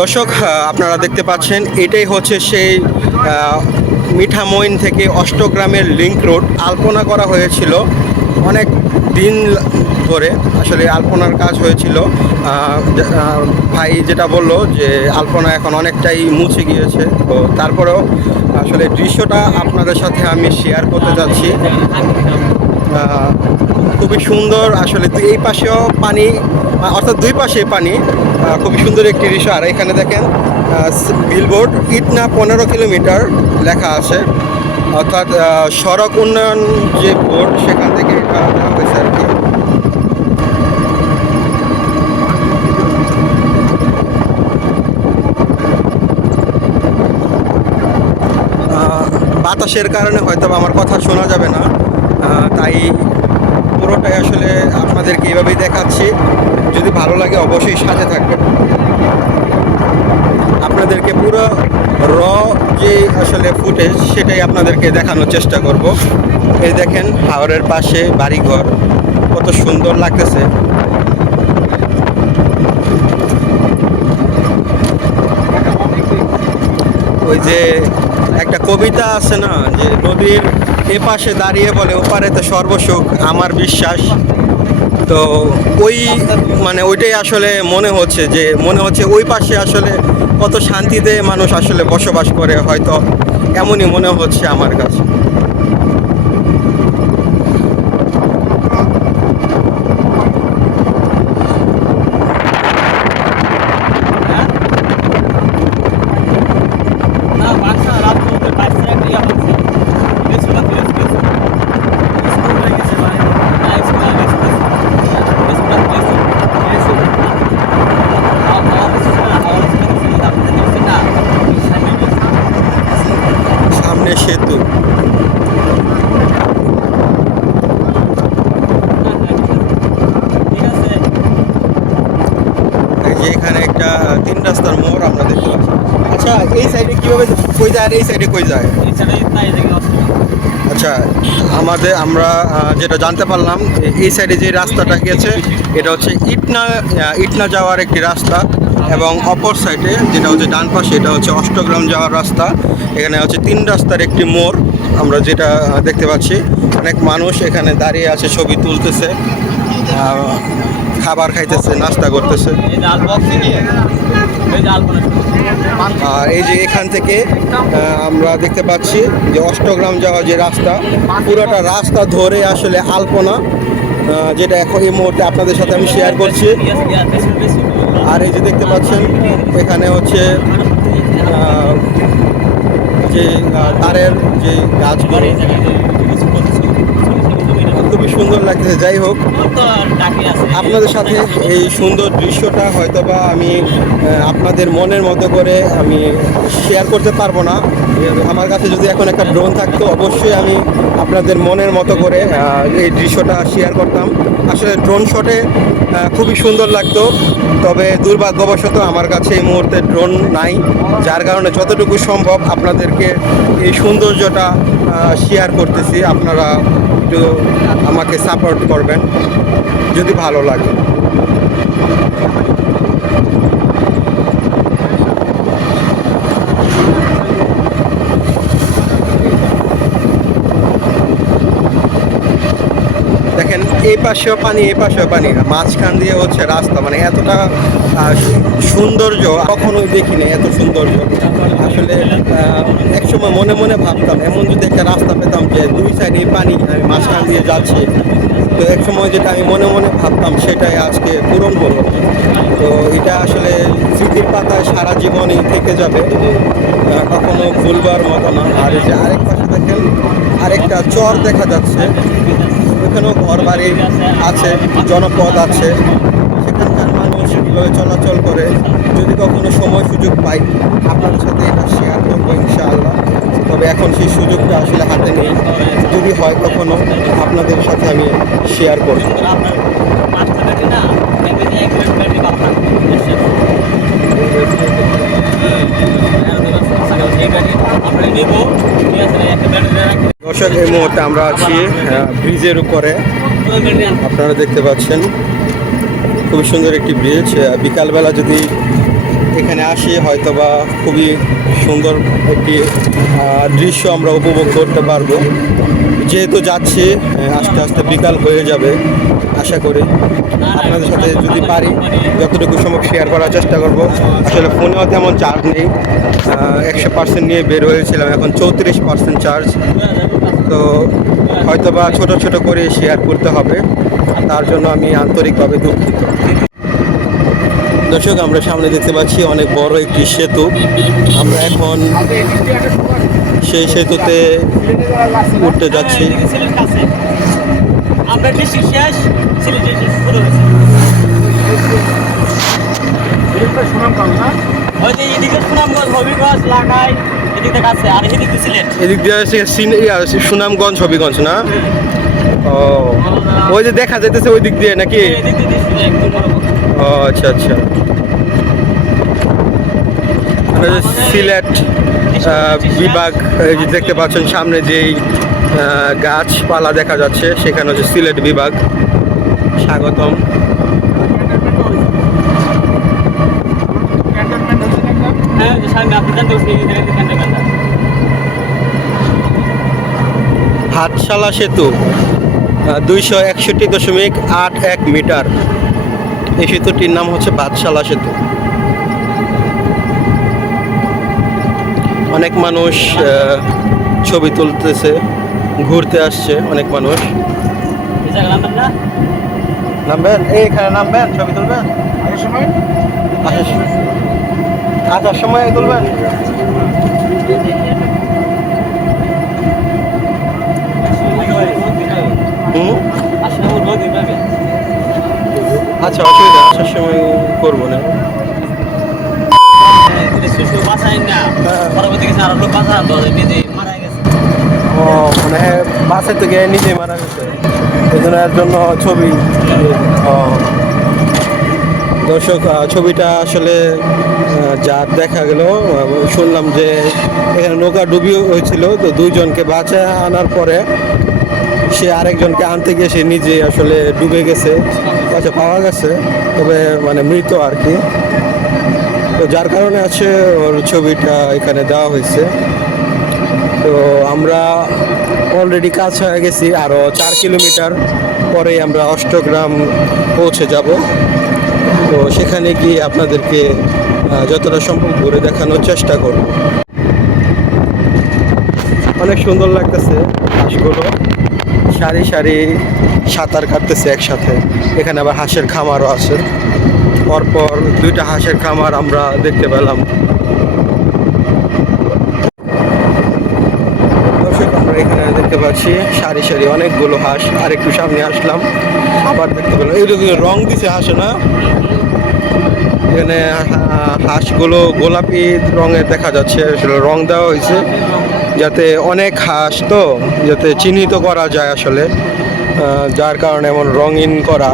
দর্শক, আপনারা দেখতে পাচ্ছেন এটাই হচ্ছে সেই মিঠামইন থেকে অষ্টগ্রামের লিংক রোড। আলপনা করা হয়েছিল অনেক দিন ধরে, আসলে আলপনার কাজ হয়েছিল। ভাই যেটা বললো যে আলপনা এখন অনেকটাই মুছে গিয়েছে, তো তারপরেও আসলে দৃশ্যটা আপনাদের সাথে আমি শেয়ার করতে যাচ্ছি। খুবই সুন্দর আসলে, এই পাশেও পানি, অর্থাৎ দুই পাশে পানি। খুবই সুন্দর একটি দৃশ্য। আর এখানে দেখেন বিলবোর্ড ইটনা 15 কিলোমিটার লেখা আছে, অর্থাৎ সড়ক উন্নয়ন যে বোর্ড সেখান থেকে এটা দেওয়া হয়েছে আর কি। বাতাসের কারণে হয়তো আমার কথা শোনা যাবে না, তাই পুরোটাই আসলে আপনাদেরকে এইভাবেই দেখাচ্ছি। যদি ভালো লাগে অবশ্যই সাথে থাকবেন। আপনাদেরকে পুরো যে আসলে ফুটেজ সেটাই আপনাদেরকে দেখানোর চেষ্টা করব। এই দেখেন হাওরের পাশে বাড়িঘর, কত সুন্দর লাগতেছে। ওই যে একটা কবিতা আছে না, যে নদীর এপাশে দাঁড়িয়ে বলে ওপারেতে সর্বসুখ আমার বিশ্বাস। তো ওই ওইটাই আসলে মনে হচ্ছে ওই পাশে আসলে কত শান্তিতে মানুষ আসলে বসবাস করে, হয়তো এমনই মনে হচ্ছে আমার কাছে। সেতু, যে এখানে একটা 3 রাস্তার মোড় আমরা দেখতে পাচ্ছি। আচ্ছা, এই সাইডে কিভাবে কই যায় আর এই সাইডে কই যায়? আচ্ছা, আমরা যেটা জানতে পারলাম, এই সাইডে যে রাস্তাটা গেছে এটা হচ্ছে ইটনা যাওয়ার একটি রাস্তা, এবং অপর সাইডে যেটা হচ্ছে ডান পাশে এটা হচ্ছে অষ্টগ্রাম যাওয়ার রাস্তা। এখানে হচ্ছে 3 রাস্তার একটি মোড় আমরা যেটা দেখতে পাচ্ছি। অনেক মানুষ এখানে দাঁড়িয়ে আছে, ছবি তুলতেছে, খাবার খাইতেছে, নাস্তা করতেছে। আর এই যে এখান থেকে আমরা দেখতে পাচ্ছি যে অষ্টগ্রাম যাওয়ার যে রাস্তা, পুরোটা রাস্তা ধরে আসলে আলপনা, যেটা এখন এই মুহূর্তে আপনাদের সাথে আমি শেয়ার করছি। আর এই যে দেখতে পাচ্ছেন এখানে হচ্ছে যে তারের যে গাছগুলো, খুবই সুন্দর লাগতেছে। যাই হোক, আপনাদের সাথে এই সুন্দর দৃশ্যটা হয়তোবা আমি আপনাদের মনের মতো করে আমি শেয়ার করতে পারবো না। আমার কাছে যদি এখন একটা ড্রোন থাকতো অবশ্যই আমি আপনাদের মনের মতো করে এই দৃশ্যটা শেয়ার করতাম। আসলে ড্রোন শটে খুবই সুন্দর লাগতো, তবে দুর্ভাগ্যবশত আমার কাছে এই মুহূর্তে ড্রোন নাই, যার কারণে যতটুকু সম্ভব আপনাদেরকে এই সৌন্দর্যটা শেয়ার করতেছি। আপনারা একটু আমাকে সাপোর্ট করবেন যদি ভালো লাগে। দেখেন এই পাশেও পানি, এই পাশেও পানি, মাঝখান দিয়ে হচ্ছে রাস্তা। এতটা সৌন্দর্য কখনোই দেখিনি, এত সৌন্দর্য। আসলে একসময় মনে মনে ভাবতাম এমন যদি একটা রাস্তা পেতাম যে দুই সাইডে পানি, আমি মাঝখান দিয়ে যাচ্ছি, তো এক সময় যেটা আমি মনে মনে ভাবতাম সেটাই আজকে পূরণ হলো। তো এটা আসলে স্মৃতির পাতায় সারা জীবনই থেকে যাবে, কখনো ভুলবার মতো না। আর এই যে আরেক পাশে দেখেন আরেকটা চর দেখা যাচ্ছে, ওখানেও ঘর বাড়ি আছে, জনপদ আছে, সেখানকার মানুষ চলাচল করে। যদি কখনো সময় সুযোগ পাই আপনাদের সাথে এটা শেয়ার করবো ইনশাআল্লাহ, তবে এখন সেই সুযোগটা আসলে হাতে নেই। যদি হয় কখনো আপনাদের সাথে আমি শেয়ার করব। দর্শক, এই মুহূর্তে আমরা আছি ব্রিজের উপরে, আপনারা দেখতে পাচ্ছেন খুবই সুন্দর একটি ব্রিজ। বিকালবেলা যদি এখানে আসি হয়তোবা খুবই সুন্দর একটি দৃশ্য আমরা উপভোগ করতে পারবো। যেহেতু যাচ্ছি আস্তে আস্তে বিকাল হয়ে যাবে, আশা করি আপনাদের সাথে যদি পারি যতটুকু সময় শেয়ার করার চেষ্টা করব। আসলে ফোনেও তেমন চার্জ নেই, 100% নিয়ে বের হয়েছিলাম, এখন 34% চার্জ। তো হয়তোবা ছোট ছোট করে শেয়ার করতে হবে, তার জন্য আমি আন্তরিকভাবে দুঃখিত। দর্শক, আমরা সামনে দেখতে পাচ্ছি অনেক বড় একটি সেতু। আমরা এখন সেই সেতুতে উঠতে যাচ্ছি। এদিক দিয়ে সুনামগঞ্জ হবিগঞ্জ না? ও, ওই যে দেখা যাইতেছে ওই দিক দিয়ে নাকি? ও আচ্ছা আচ্ছা। সিলেট বিভাগ, এই যে দেখতে পাচ্ছেন সামনে যেই গাছপালা দেখা যাচ্ছে সেখানে হচ্ছে সিলেট বিভাগ। স্বাগতম। হাটশালা সেতু 261.81 মিটার। এই সেতুটির নাম হচ্ছে বাদশালা সেতু। অনেক মানুষ ছবি তুলতেছে, ঘুরতে আসছে অনেক মানুষ। নামবেন এইখানে, নামবেন ছবি তুলবেন, আসার সময় তুলবেন। আচ্ছা, অসুবিধা, আসার সময় করবো না। ও মানে বাসে থেকে নিজে মারা গেছে, এই জন্য এর জন্য ছবি। দর্শক, ছবিটা আসলে যা দেখা গেল, শুনলাম যে এখানে নৌকা ডুবি হয়েছিল, তো দুইজনকে বাঁচায় আনার পরে সে আরেকজনকে আনতে গিয়ে সে নিজে আসলে ডুবে গেছে, আচ্ছা পাওয়া গেছে, তবে মানে মৃত আর কি। তো যার কারণে আছে ওর ছবিটা এখানে দেওয়া হয়েছে। তো আমরা অলরেডি কাছে হয়ে গেছি, আরও 4 কিলোমিটার পরেই আমরা অষ্টগ্রাম পৌঁছে যাব। তো সেখানে গিয়ে আপনাদেরকে যতটা সম্ভব ঘুরে দেখানোর চেষ্টা করব। অনেক সুন্দর লাগতেছে, হাঁসগুলো সারি সারি সাঁতার কাটতেছে একসাথে। এখানে আবার হাঁসের খামারও আছে, পরপর 2টা হাঁসের খামার আমরা দেখতে পেলাম। দর্শক, আমরা এখানে দেখতে পাচ্ছি সারি সারি অনেকগুলো হাঁস। আর একটু সামনে আসলাম, আবার দেখতে পেলাম এইরকম রং দিছে হাঁসে না। এখানে হাঁসগুলো গোলাপি রঙের দেখা যাচ্ছে, আসলে রং দেওয়া হয়েছে যাতে অনেক হাঁস তো যাতে চিহ্নিত করা যায় আসলে, যার কারণে এমন রঙিন করা।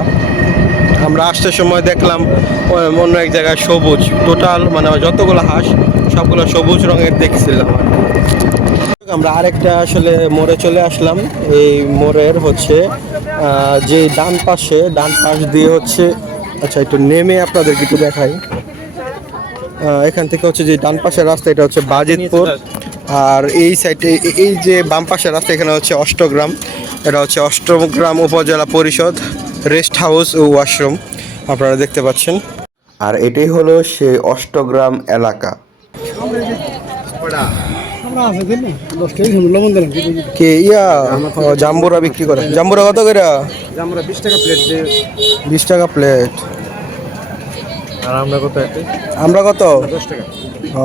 আমরা আসার সময় দেখলাম অন্য এক জায়গায় সবুজ, টোটাল মানে যতগুলো হাঁস সবগুলো সবুজ রঙের দেখছিলাম। আমরা আরেকটা আসলে মোড়ে চলে আসলাম। এই মোড়ের হচ্ছে যে ডান পাশ দিয়ে হচ্ছে, আচ্ছা একটু নেমে আপনাদের কিছু দেখাই। এখান থেকে হচ্ছে যে ডান পাশের রাস্তা, এটা হচ্ছে বাজিতপুর, আর এই সাইডে এই যে বাম পাশের রাস্তা এখানে হচ্ছে অষ্টগ্রাম। এটা হচ্ছে অষ্টগ্রাম উপজেলা পরিষদ রেস্ট হাউস ও ওয়াশরুম আপনারা দেখতে পাচ্ছেন। আর এটাই হলো সেই অষ্টগ্রাম এলাকা। কে ইয়া জাম্বুরা বিক্রি করে? জাম্বুরা কত করে? জাম্বুরা 20 টাকা প্লেট। 20 টাকা প্লেট। আর আমরা কত? আমরা কত? 10 টাকা। ও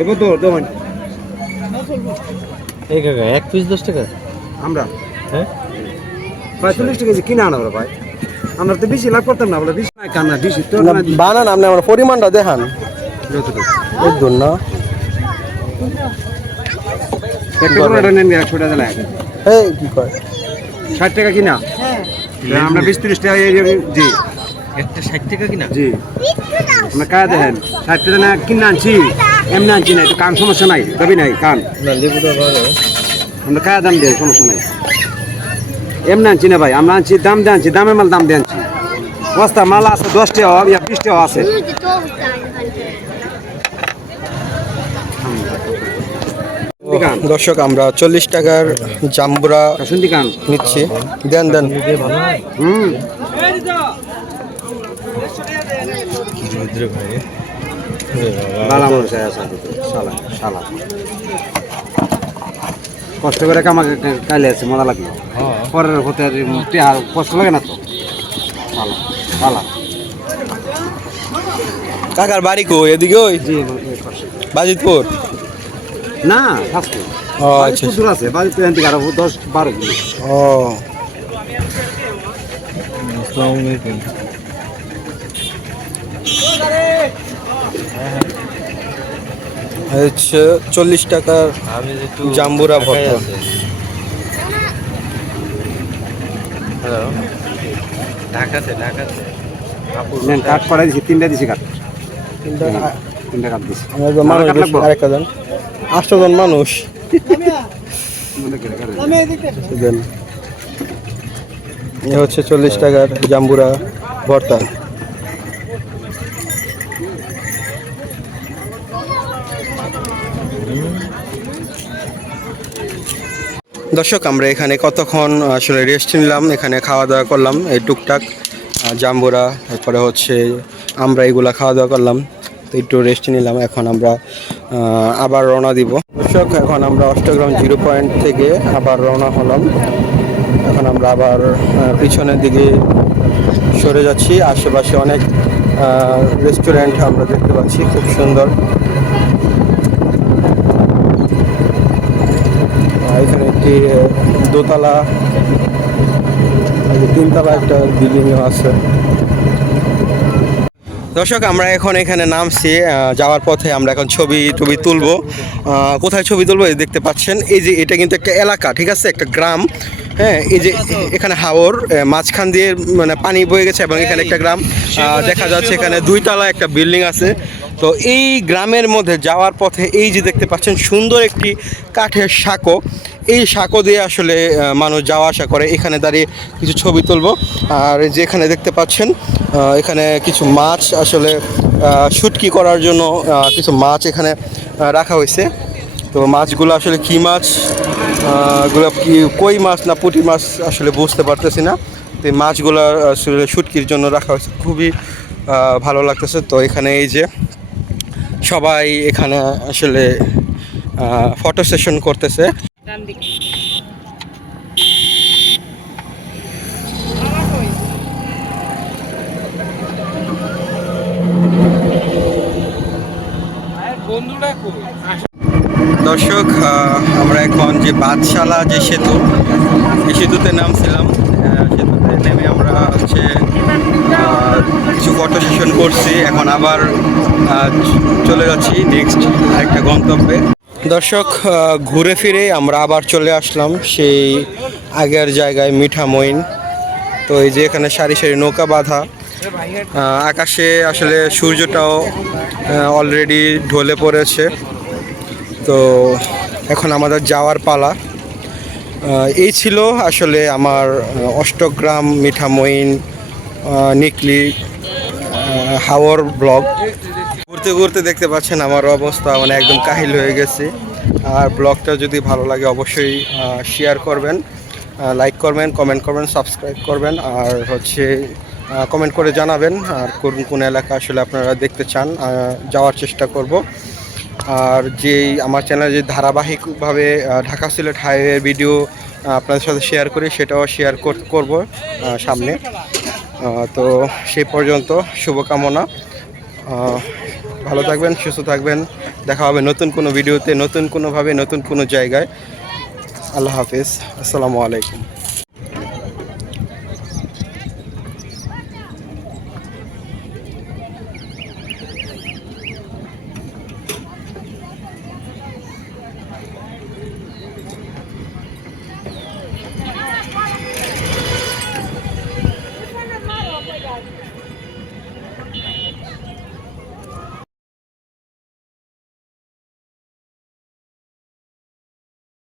এগো তো দোকান এই কাকা এক পিস 10 টাকা। আমরা হ্যাঁ 45 টাকা কিনা আনা আমরা ভাই। আমরা তো বেশি লাভ করতাম না, বলে 20 টাকা কানা 20 তো বানান আপনি আমার পরিমাণটা দেখান যতটুকু একদম না। একটা করে নেন 100 টাকা লাগে। এই কি কয় 60 টাকা কিনা? হ্যাঁ আমরা 20-30 টাকা জি একটা 60 টাকা কিনা জি। আমরা কাজ দেন 60 টাকা না কিনা আনছি, এমনি আনছি না, একটু কান সমস্যা নাই, দাবি নাই কান না, লেবুটা ভালো আমরা কাজ দাম দেই, সমস্যা নাই। এমনি আনছি না ভাই, আমরা আনছি দাম দিয়ে আনছি, দামের মাল দাম দিয়ে আনছি। বস্তা মাল আছে 10 টাকা, 20 টাকা আছে। দর্শক আমরা 40 টাকার জাম্বুরা শুনতি কান নিচ্ছি। দেন দেন। কষ্ট করে কামাকে কাইলে আছে মজা লাগলো পরের হতে কষ্ট লাগে না তো ভালো কাকার বাড়ি কো এদিকে ওই বাজিতপুর না ফাস্টে ও আচ্ছা দূর আছে বাজিতপুর থেকে আরো 10-12 কিলো ও হচ্ছে 40 টাকার জাম্বুরা ভর্তা। ঢাকাতে নেন কাট পড়াই দিছি 3টা দিছি কাট 3টা কাট দিছি আমরা মানুষ বেশি, আরেকটা দেন 8 জন মানুষ দেন। এ হচ্ছে 40 টাকার জাম্বুরা ভর্তা। দর্শক আমরা এখানে কতক্ষণ আসলে রেস্ট নিলাম, এখানে খাওয়া দাওয়া করলাম এই টুকটাক জাম্বুরা, এরপরে হচ্ছে আমরা এগুলা খাওয়া দাওয়া করলাম, তো একটু রেস্ট নিলাম। এখন আমরা আবার রওনা দিব। দর্শক এখন আমরা অষ্টগ্রাম 0 পয়েন্ট থেকে আবার রওনা হলাম। এখন আমরা আবার পিছনের দিকে সরে যাচ্ছি। আশেপাশে অনেক রেস্টুরেন্ট আমরা দেখতে পাচ্ছি, খুব সুন্দর। এখানে একটি দোতলা, 3তলা একটা বিল্ডিংও আছে। দর্শক আমরা এখন এখানে নামছি, যাওয়ার পথে আমরা এখন ছবি তুলবো। কোথায় ছবি তুলবো এই দেখতে পাচ্ছেন, এই যে এটা কিন্তু একটা এলাকা, ঠিক আছে, একটা গ্রাম। হ্যাঁ, এই যে এখানে হাওর মাঝখান দিয়ে মানে পানি বয়ে গেছে এবং এখানে একটা গ্রাম দেখা যাচ্ছে। এখানে 2তলা একটা বিল্ডিং আছে। তো এই গ্রামের মধ্যে যাওয়ার পথে এই যে দেখতে পাচ্ছেন সুন্দর একটি কাঠের সাঁকো, এই সাঁকো দিয়ে আসলে মানুষ যাওয়া আসা করে। এখানে দাঁড়িয়ে কিছু ছবি তুলবো। আর যে এখানে দেখতে পাচ্ছেন এখানে কিছু মাছ আসলে শুটকি করার জন্য কিছু মাছ এখানে রাখা হয়েছে। তো মাছগুলো আসলে কি মাছ, এগুলো কি কই মাছ না পুঁটি মাছ আসলে বুঝতে পারতেছি না। তো এই মাছগুলো আসলে শুটকির জন্য রাখা হয়েছে, খুবই ভালো লাগতেছে। তো এখানে এই যে সবাই এখানে আসলে ফটো সেশন করতেছে। দর্শক আমরা এখন যে বাদশালা যে সেতু, এই সেতুতে নামছিলাম। সেতুতে নেমে আমরা হচ্ছে কিছু ফটো সেশন করছি। এখন আবার চলে যাচ্ছি নেক্সট আরেকটা গন্তব্যে। দর্শক ঘুরে ফিরে আমরা আবার চলে আসলাম সেই আগের জায়গায়, মিঠামইন। তো এই যে এখানে সারি সারি নৌকা বাঁধা, আকাশে আসলে সূর্যটাও অলরেডি ঢলে পড়েছে। তো এখন আমাদের যাওয়ার পালা। এই ছিল আসলে আমার অষ্টগ্রাম, মিঠামইন, নিকলি, হাওর ব্লগ। ঘুরতে ঘুরতে দেখতে পাচ্ছেন আমার অবস্থা মানে একদম কাহিল হয়ে গেছে। আর ব্লগটা যদি ভালো লাগে অবশ্যই শেয়ার করবেন, লাইক করবেন, কমেন্ট করবেন, সাবস্ক্রাইব করবেন। আর হচ্ছে কমেন্ট করে জানাবেন আর কোন কোন এলাকা আসলে আপনারা দেখতে চান, যাওয়ার চেষ্টা করব। আর যেই আমার চ্যানেলে যে ধারাবাহিকভাবে ঢাকা সিলেট হাইওয়ে ভিডিও আপনাদের সাথে শেয়ার করি, সেটাও শেয়ার করব সামনে। তো সেই পর্যন্ত শুভকামনা, ভালো থাকবেন, সুস্থ থাকবেন। দেখা হবে নতুন কোনো ভিডিওতে, নতুন কোনোভাবে, নতুন কোনো জায়গায়। আল্লাহ হাফেজ, আসসালামু আলাইকুম।